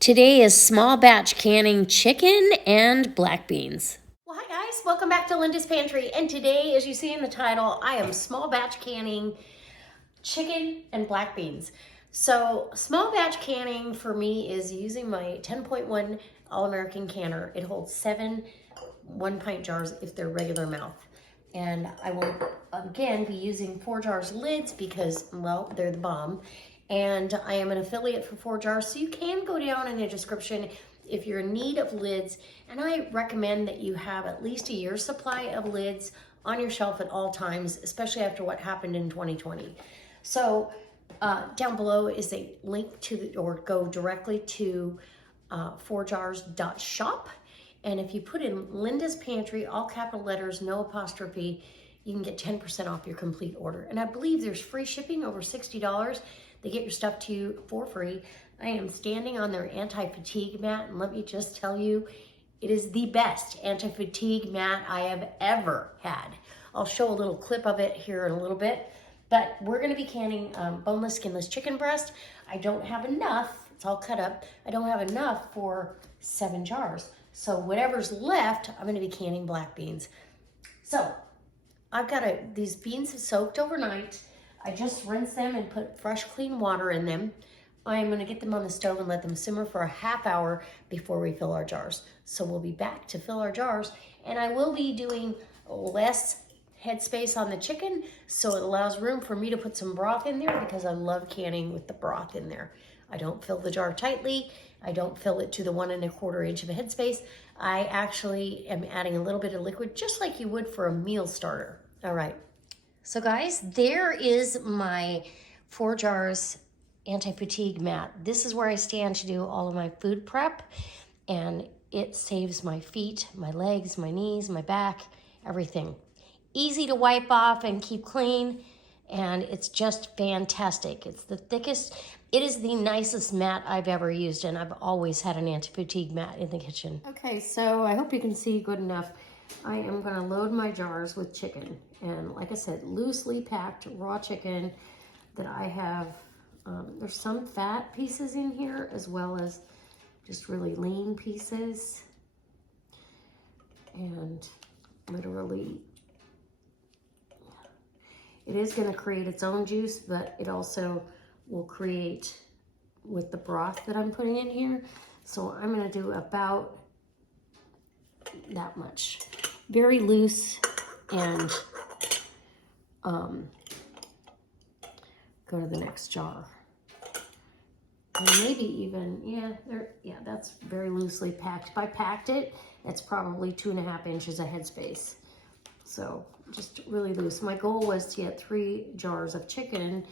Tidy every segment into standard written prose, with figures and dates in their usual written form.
Today is small batch canning chicken and black beans. Well, hi guys, welcome back to Linda's Pantry. And today, as you see in the title, I am small batch canning chicken and black beans. So small batch canning for me is using my 10.1 All-American canner. It holds 7 1-pint jars if they're regular mouth. And I will, again, be using 4 jars lids because, well, they're the bomb. And I am an affiliate for 4 jars, so you can go down in the description if you're in need of lids. And I recommend that you have at least a year's supply of lids on your shelf at all times, especially after what happened in 2020. So down below is a link to, or go directly to 4jars.shop. And if you put in Linda's Pantry, all capital letters, no apostrophe, you can get 10% off your complete order. And I believe there's free shipping over $60. They get your stuff to you for free. I am standing on their anti-fatigue mat, and let me just tell you, it is the best anti-fatigue mat I have ever had. I'll show a little clip of it here in a little bit, but we're gonna be canning boneless, skinless chicken breast. I don't have enough, it's all cut up, I don't have enough for 7 jars. So whatever's left, I'm gonna be canning black beans. So I've got these beans have soaked overnight. I just rinsed them and put fresh, clean water in them. I'm gonna get them on the stove and let them simmer for a half hour before we fill our jars. So we'll be back to fill our jars, and I will be doing less headspace on the chicken, so it allows room for me to put some broth in there because I love canning with the broth in there. I don't fill the jar tightly. I don't fill it to the 1 1/4 inch of a headspace. I actually am adding a little bit of liquid just like you would for a meal starter. All right. So guys, there is my 4 jars anti-fatigue mat. This is where I stand to do all of my food prep, and it saves my feet, my legs, my knees, my back, everything. Easy to wipe off and keep clean, and it's just fantastic. It's the thickest, it is the nicest mat I've ever used, and I've always had an anti-fatigue mat in the kitchen. Okay, so I hope you can see good enough. I am gonna load my jars with chicken, and like I said, loosely packed raw chicken that I have. There's some fat pieces in here as well as just really lean pieces, and literally it is going to create its own juice, but it also will create with the broth that I'm putting in here. So I'm going to do about that much. Very loose, and go to the next jar. And maybe even, yeah, that's very loosely packed. If I packed it, it's probably 2.5 inches of headspace. So just really loose. My goal was to get 3 jars of chicken.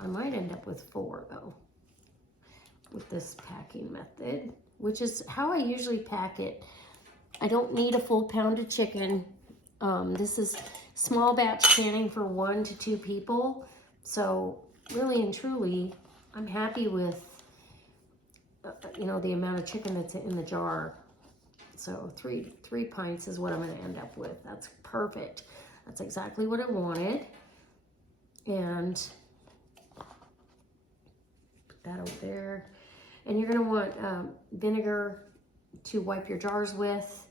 I might end up with 4 though, with this packing method, which is how I usually pack it. I don't need a full pound of chicken. This is small batch canning for 1 to 2 people. So really and truly, I'm happy with, the amount of chicken that's in the jar. So 3 pints is what I'm going to end up with. That's perfect. That's exactly what I wanted. And put that over there. And you're going to want vinegar to wipe your jars with.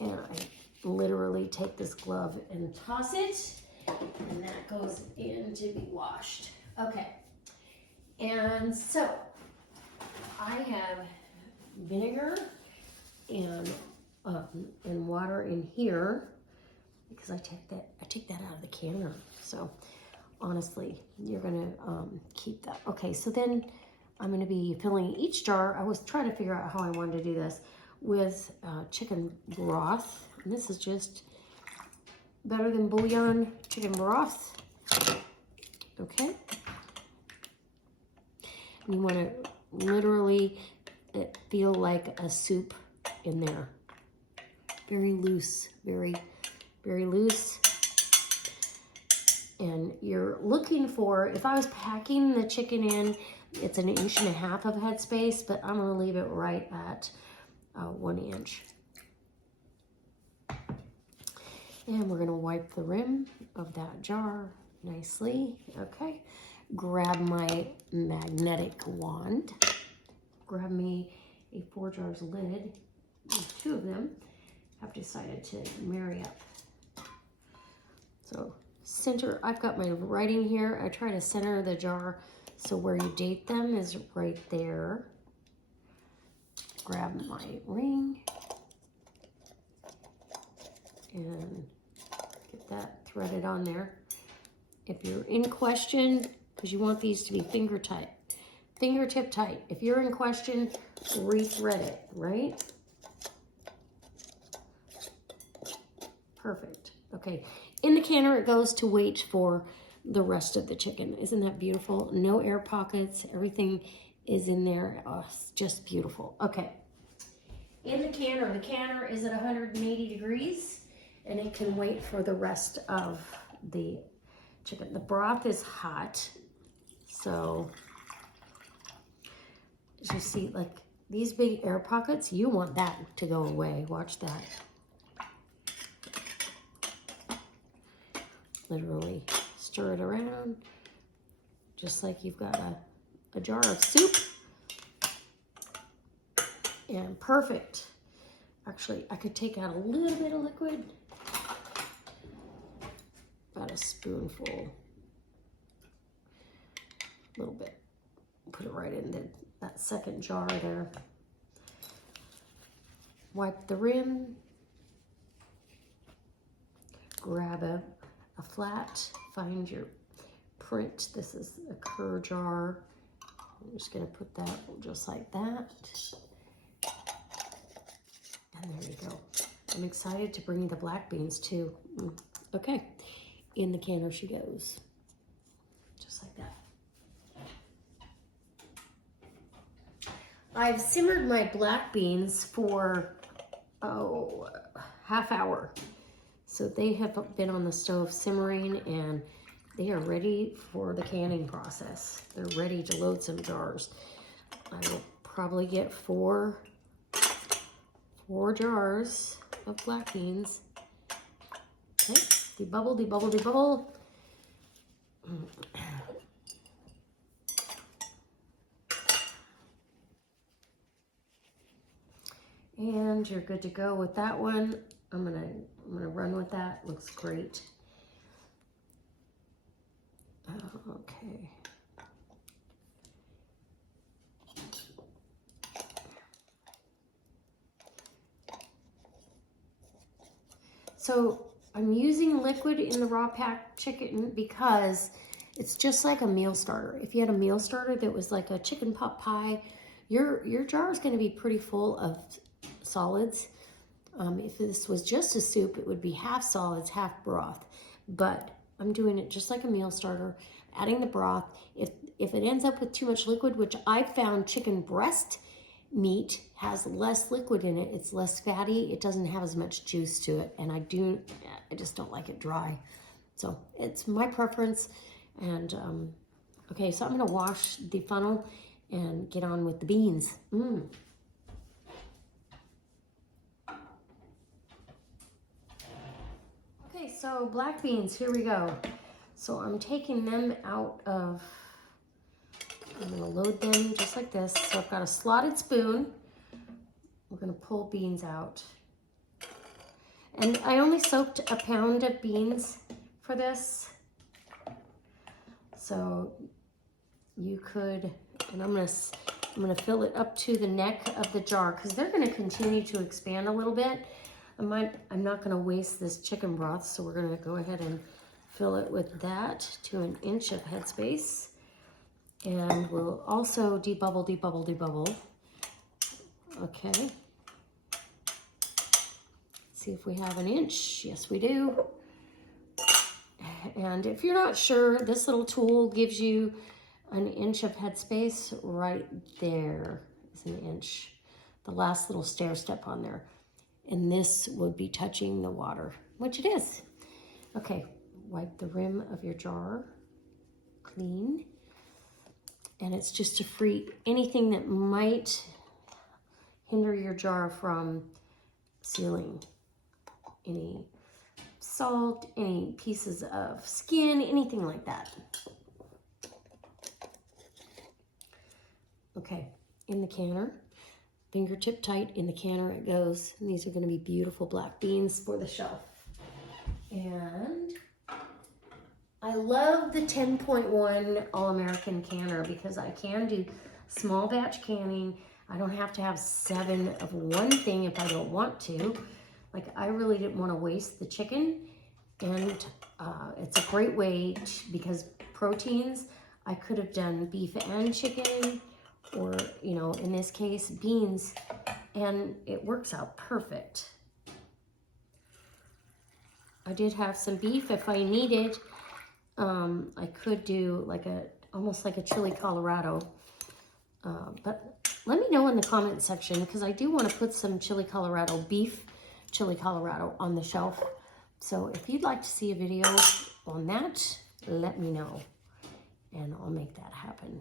And I literally take this glove and toss it. And that goes in to be washed. Okay. And so I have vinegar and water in here because I take that out of the canner. So honestly, you're gonna keep that. Okay, so then I'm gonna be filling each jar. I was trying to figure out how I wanted to do this with chicken broth. And this is just better than bouillon chicken broth. Okay. And you want to literally feel like a soup in there. Very loose, very, very loose. And you're looking for, if I was packing the chicken in, it's 1.5 inches of headspace, but I'm gonna leave it right at 1 inch. And we're gonna wipe the rim of that jar nicely, okay? Grab my magnetic wand, grab me a 4 jars lid. There's 2 of them. I've decided to marry up. So center, I've got my writing here. I try to center the jar so where you date them is right there. Grab my ring and get that threaded on there. If you're in question, because you want these to be fingertip tight. If you're in question, rethread it, right? Perfect. Okay, in the canner it goes to wait for the rest of the chicken. Isn't that beautiful? No air pockets, everything is in there. Oh, it's just beautiful. Okay, in the canner is at 180 degrees and it can wait for the rest of the chicken. The broth is hot, so as you see, like these big air pockets, you want that to go away. Watch that. Literally stir it around just like you've got a jar of soup. And perfect. Actually, I could take out a little bit of liquid, about a spoonful, a little bit. Put it right in that second jar there. Wipe the rim. Grab a flat, find your print. This is a cur jar. I'm just gonna put that just like that. And there you go. I'm excited to bring you the black beans too. Okay, in the canner she goes. Just like that. I've simmered my black beans for, half hour. So they have been on the stove simmering and they are ready for the canning process. They're ready to load some jars. I will probably get four jars of black beans. Okay, debubble, debubble, debubble. And you're good to go with that one. I'm gonna run with that. Looks great. Okay. So I'm using liquid in the raw packed chicken because it's just like a meal starter. If you had a meal starter that was like a chicken pot pie, your jar is going to be pretty full of solids. If this was just a soup, it would be half solids, half broth. But I'm doing it just like a meal starter, adding the broth. If it ends up with too much liquid, which I found chicken breast meat has less liquid in it, it's less fatty, it doesn't have as much juice to it, and I just don't like it dry. So it's my preference. And okay, so I'm gonna wash the funnel and get on with the beans. Okay, so black beans, here we go. So I'm taking them out of, I'm gonna load them just like this. So I've got a slotted spoon. We're gonna pull beans out. And I only soaked a pound of beans for this. So you could, and I'm gonna fill it up to the neck of the jar because they're gonna continue to expand a little bit. I'm not gonna waste this chicken broth, so we're gonna go ahead and fill it with that to an inch of headspace. And we'll also debubble, debubble, debubble. Okay. See if we have an inch. Yes, we do. And if you're not sure, this little tool gives you an inch of headspace. Right there is an inch. The last little stair step on there. And this would be touching the water, which it is. Okay, wipe the rim of your jar clean. And it's just to free anything that might hinder your jar from sealing. Any salt, any pieces of skin, anything like that. Okay, in the canner. Fingertip tight in the canner it goes. And these are going to be beautiful black beans for the shelf. And I love the 10.1 All-American canner because I can do small batch canning. I don't have to have 7 of one thing if I don't want to. Like, I really didn't want to waste the chicken. And it's a great way because proteins, I could have done beef and chicken, or, you know, in this case, beans, and it works out perfect. I did have some beef if I needed. I could do like almost like a chili Colorado, but let me know in the comment section because I do want to put some beef chili Colorado on the shelf. So if you'd like to see a video on that, let me know and I'll make that happen.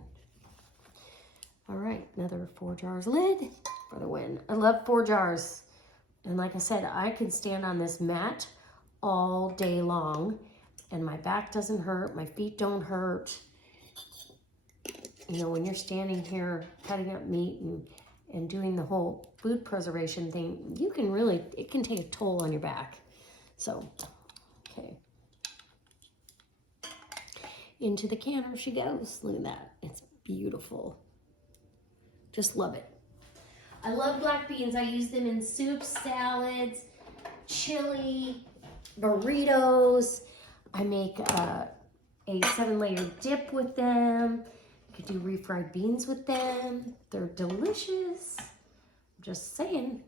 All right, another 4 jars lid for the win. I love 4 jars. And like I said, I can stand on this mat all day long and my back doesn't hurt, my feet don't hurt. You know, when you're standing here cutting up meat and doing the whole food preservation thing, you can really, it can take a toll on your back. So, okay. Into the canner she goes. Look at that. It's beautiful. Just love it. I love black beans. I use them in soups, salads, chili, burritos. I make a 7-layer dip with them. You could do refried beans with them. They're delicious. I'm just saying.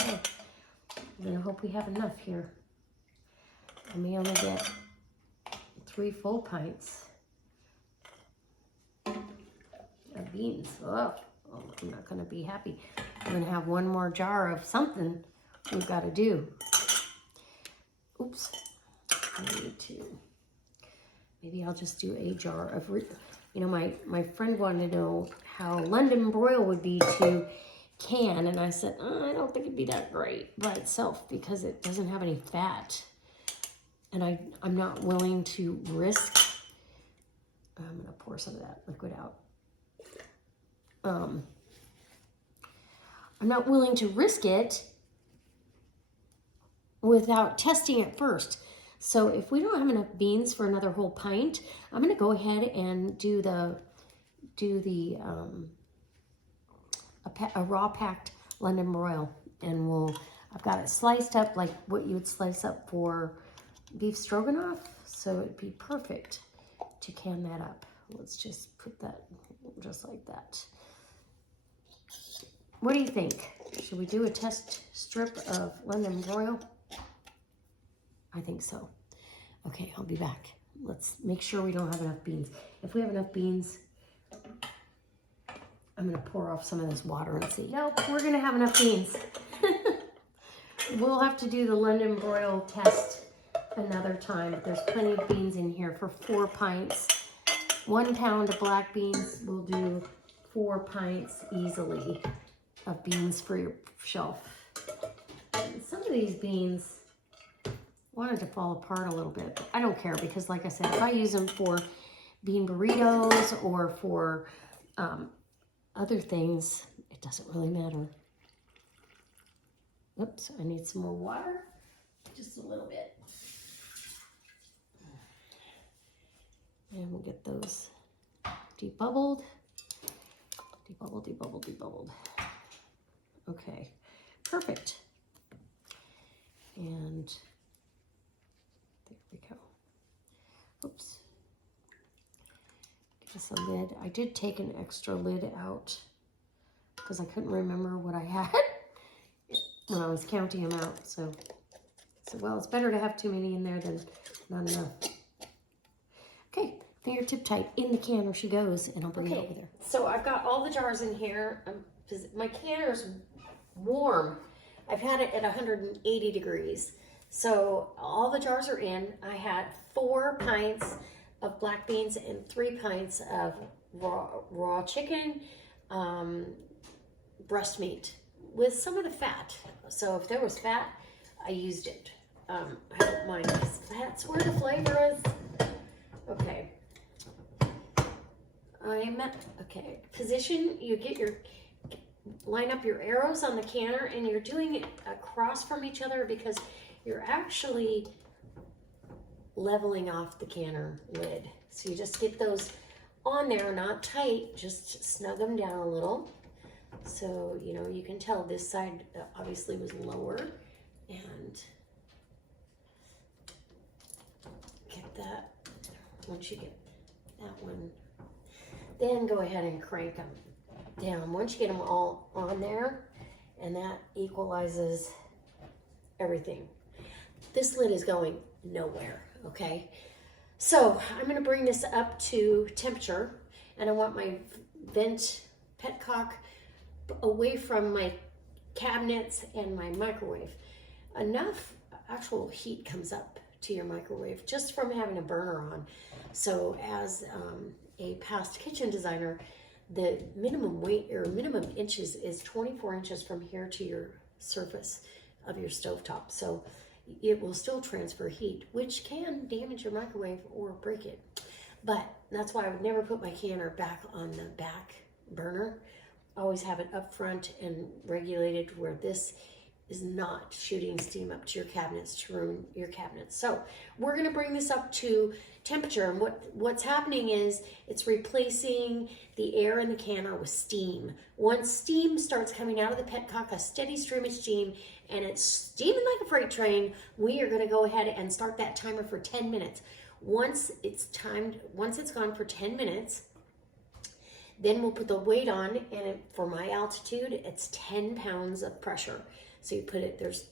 Okay. I'm gonna hope we have enough here. I may only get 3 full pints of beans. Oh, I'm not gonna be happy. I'm gonna have 1 more jar of something we've got to do. Oops. I need to. Maybe I'll just do a jar of, you know, my friend wanted to know how London broil would be to can, and I said, oh, I don't think it'd be that great by itself because it doesn't have any fat. And I'm not willing to risk, I'm gonna pour some of that liquid out. I'm not willing to risk it without testing it first. So if we don't have enough beans for another whole pint, I'm gonna go ahead and do a raw packed London broil, and I've got it sliced up like what you would slice up for beef stroganoff, so it'd be perfect to can that up. Let's just put that just like that. What do you think? Should we do a test strip of London broil? I think so. Okay, I'll be back. Let's make sure we don't have enough beans. If we have enough beans, I'm gonna pour off some of this water and see. Nope, we're gonna have enough beans. We'll have to do the London broil test another time, but there's plenty of beans in here for 4 pints. 1 pound of black beans will do 4 pints easily of beans for your shelf. And some of these beans wanted to fall apart a little bit, but I don't care because, like I said, if I use them for bean burritos or for other things, it doesn't really matter. Oops, I need some more water, just a little bit. And we'll get those debubbled. Debubbled. Okay, perfect. And there we go. Oops. Give us a lid. I did take an extra lid out because I couldn't remember what I had when I was counting them out. So well, it's better to have too many in there than not enough. Okay, fingertip tight in the canner she goes, and I'll bring it over there. So I've got all the jars in here. My canner's warm. I've had it at 180 degrees. So all the jars are in. I had 4 pints of black beans and 3 pints of raw chicken, breast meat with some of the fat. So if there was fat, I used it. I don't mind because that's where the flavor is. Okay. okay, position, you get your, line up your arrows on the canner, and you're doing it across from each other because you're actually leveling off the canner lid. So you just get those on there, not tight, just snug them down a little. So, you know, you can tell this side obviously was lower, and get that. Once you get that one, then go ahead and crank them down. Once you get them all on there, and that equalizes everything. This lid is going nowhere, okay? So I'm gonna bring this up to temperature, and I want my vent petcock away from my cabinets and my microwave. Enough actual heat comes up to your microwave just from having a burner on. So as a past kitchen designer, the minimum weight or minimum inches is 24 inches from here to your surface of your stovetop. So it will still transfer heat, which can damage your microwave or break it. But that's why I would never put my canner back on the back burner. Always have it up front and regulated where this is not shooting steam up to your cabinets to ruin your cabinets. So we're gonna bring this up to temperature, and what's happening is it's replacing the air in the canner with steam. Once steam starts coming out of the petcock, a steady stream of steam, and it's steaming like a freight train, we are gonna go ahead and start that timer for 10 minutes. Once it's gone for 10 minutes, then we'll put the weight on, and for my altitude, it's 10 pounds of pressure. So you put it, there's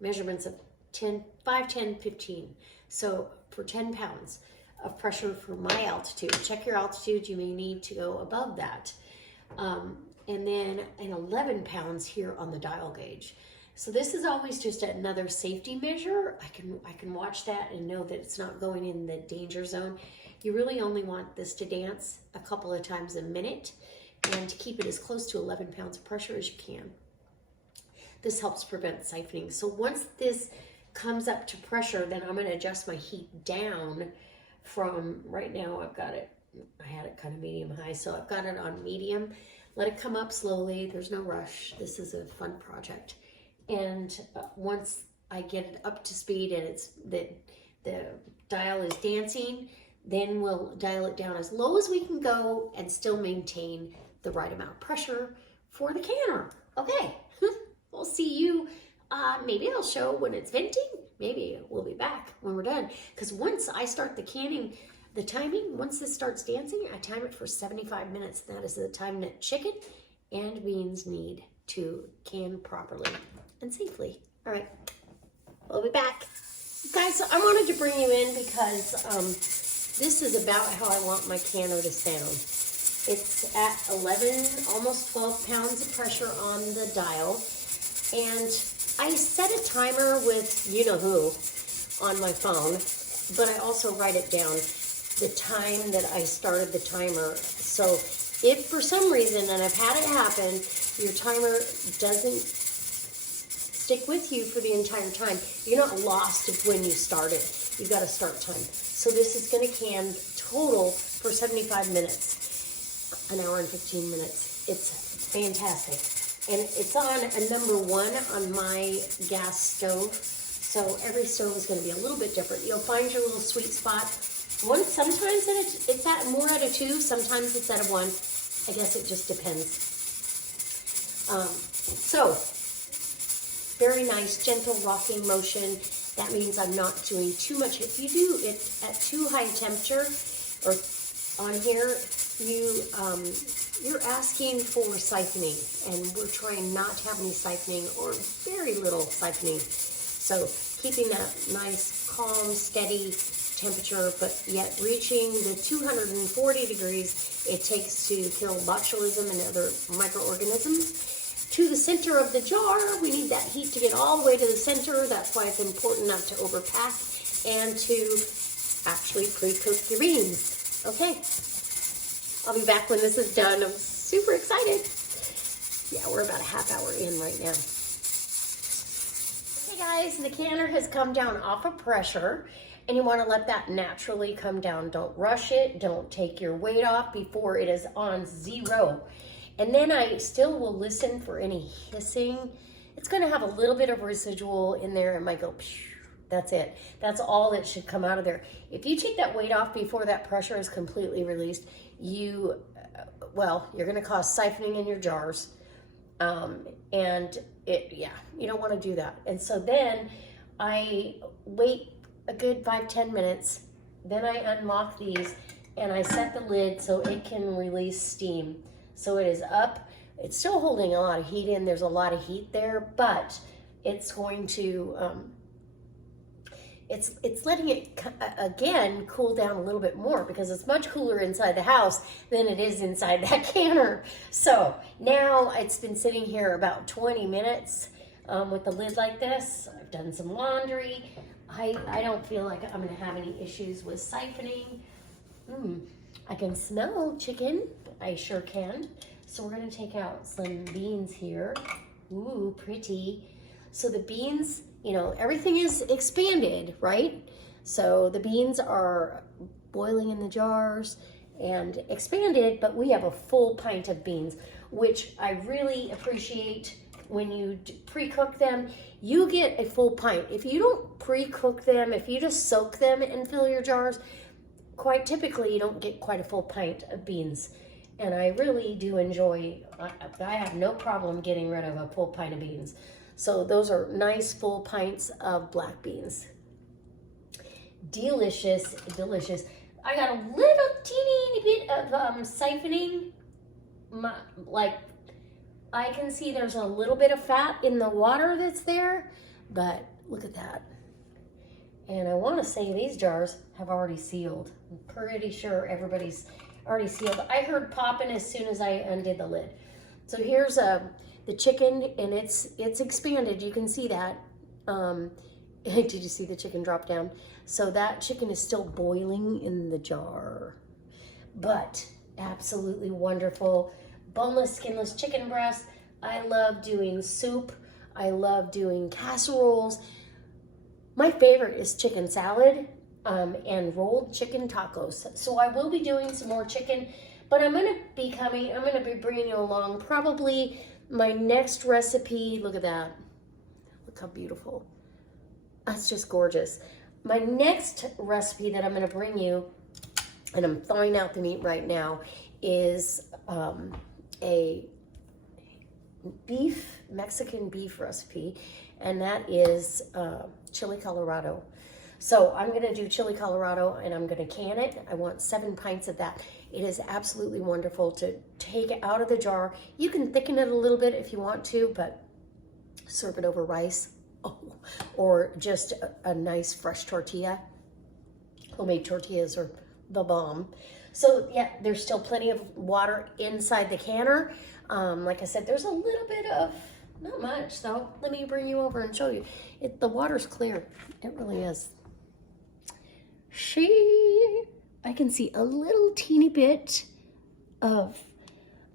measurements of 10, 5, 10, 15. So for 10 pounds of pressure for my altitude, check your altitude, you may need to go above that. And then 11 pounds here on the dial gauge. So this is always just another safety measure. I can watch that and know that it's not going in the danger zone. You really only want this to dance a couple of times a minute and to keep it as close to 11 pounds of pressure as you can. This helps prevent siphoning. So once this comes up to pressure, then I'm going to adjust my heat down from, right now I've got it, I had it kind of medium high, so I've got it on medium. Let it come up slowly. There's no rush. This is a fun project. And once I get it up to speed and it's the dial is dancing, then we'll dial it down as low as we can go and still maintain the right amount of pressure for the canner. Okay, we'll see you. Maybe I'll show when it's venting. Maybe we'll be back when we're done. Because once I start the canning, the timing, once this starts dancing, I time it for 75 minutes. That is the time that chicken and beans need to can properly and safely. All right, we'll be back. Guys, I wanted to bring you in because this is about how I want my canner to sound. It's at 11, almost 12 pounds of pressure on the dial. And I set a timer with you-know-who on my phone, but I also write it down, the time that I started the timer. So if for some reason, and I've had it happen, your timer doesn't stick with you for the entire time, you're not lost of when you started. You've got a start time. So this is going to can total for 75 minutes, an hour and 15 minutes. It's fantastic. And it's on a number 1 on my gas stove. So every stove is going to be a little bit different. You'll find your little sweet spot. Sometimes it's at more at a 2, sometimes it's at a 1. I guess it just depends. So very nice, gentle rocking motion. That means I'm not doing too much. If you do it at too high temperature or on here, you're asking for siphoning, and we're trying not to have any siphoning or very little siphoning. So keeping that nice, calm, steady temperature, but yet reaching the 240 degrees it takes to kill botulism and other microorganisms. To the center of the jar, we need that heat to get all the way to the center. That's why it's important not to overpack and to actually pre-cook your beans. Okay, I'll be back when this is done. I'm super excited. Yeah, we're about a half hour in right now. Hey guys, the canner has come down off of pressure, and you want to let that naturally come down. Don't rush it. Don't take your weight off before it is on 0. And then I still will listen for any hissing. It's going to have a little bit of residual in there. It might go, that's it. That's all that should come out of there. If you take that weight off before that pressure is completely released, you're going to cause siphoning in your jars. And you don't want to do that. And so then I wait a good 5-10 minutes. Then I unlock these and I set the lid so it can release steam. So it is up. It's still holding a lot of heat in. There's a lot of heat there, but it's going to, it's letting it, again, cool down a little bit more because it's much cooler inside the house than it is inside that canner. So now it's been sitting here about 20 minutes with the lid like this. I've done some laundry. I don't feel like I'm going to have any issues with siphoning. I can smell chicken. I sure can. So we're going to take out some beans here. Ooh, pretty. So the beans, you know, everything is expanded, right? So the beans are boiling in the jars and expanded, but we have a full pint of beans, which I really appreciate. When you pre-cook them, you get a full pint. If you don't pre-cook them, if you just soak them and fill your jars, quite typically you don't get quite a full pint of beans. And I really do enjoy, I have no problem getting rid of a full pint of beans. So those are nice full pints of black beans. Delicious, delicious. I got a little teeny bit of siphoning. Like, I can see there's a little bit of fat in the water that's there, but look at that. And I want to say these jars have already sealed. I'm pretty sure everybody's already sealed. I heard popping as soon as I undid the lid. So here's the chicken, and it's expanded. You can see that. Did you see the chicken drop down? So that chicken is still boiling in the jar, but absolutely wonderful. Boneless, skinless chicken breast. I love doing soup. I love doing casseroles. My favorite is chicken salad and rolled chicken tacos. So I will be doing some more chicken, but I'm going to be bringing you along probably my next recipe. Look at that. Look how beautiful. That's just gorgeous. My next recipe that I'm going to bring you, and I'm thawing out the meat right now, is a Mexican beef recipe, and that is chili Colorado. So I'm going to do chili Colorado, and I'm going to can it. I want 7 pints of that. It is absolutely wonderful to take it out of the jar. You can thicken it a little bit if you want to, but serve it over rice. Or just a nice fresh tortilla. Homemade tortillas are the bomb. So yeah, there's still plenty of water inside the canner. Like I said, there's a little bit of, not much though. Let me bring you over and show you. The water's clear. It really is. I can see a little teeny bit of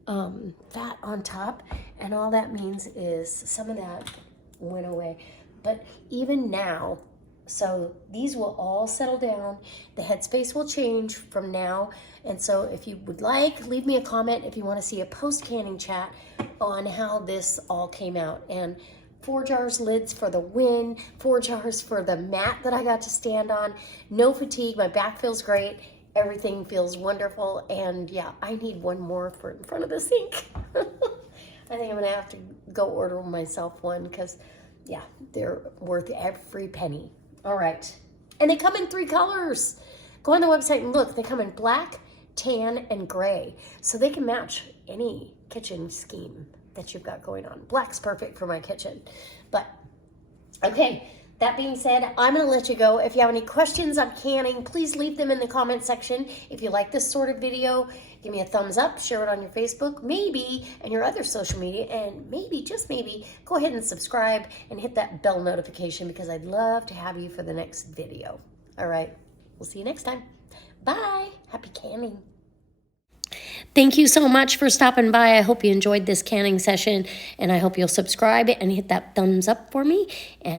fat on top, and all that means is some of that went away. But even now, so these will all settle down. The headspace will change from now. And so if you would like, leave me a comment if you want to see a post-canning chat on how this all came out. And 4 jars lids for the win, 4 jars for the mat that I got to stand on. No fatigue, my back feels great. Everything feels wonderful. And yeah, I need one more for in front of the sink. I think I'm gonna have to go order myself one because yeah, they're worth every penny. All right. And they come in 3 colors. Go on the website and look. They come in black, tan, and gray. So they can match any kitchen scheme that you've got going on. Black's perfect for my kitchen. But, okay, that being said, I'm going to let you go. If you have any questions on canning, please leave them in the comment section. If you like this sort of video, give me a thumbs up, share it on your Facebook, maybe, and your other social media, and maybe, just maybe, go ahead and subscribe and hit that bell notification because I'd love to have you for the next video. All right, we'll see you next time. Bye. Happy canning. Thank you so much for stopping by. I hope you enjoyed this canning session, and I hope you'll subscribe and hit that thumbs up for me. And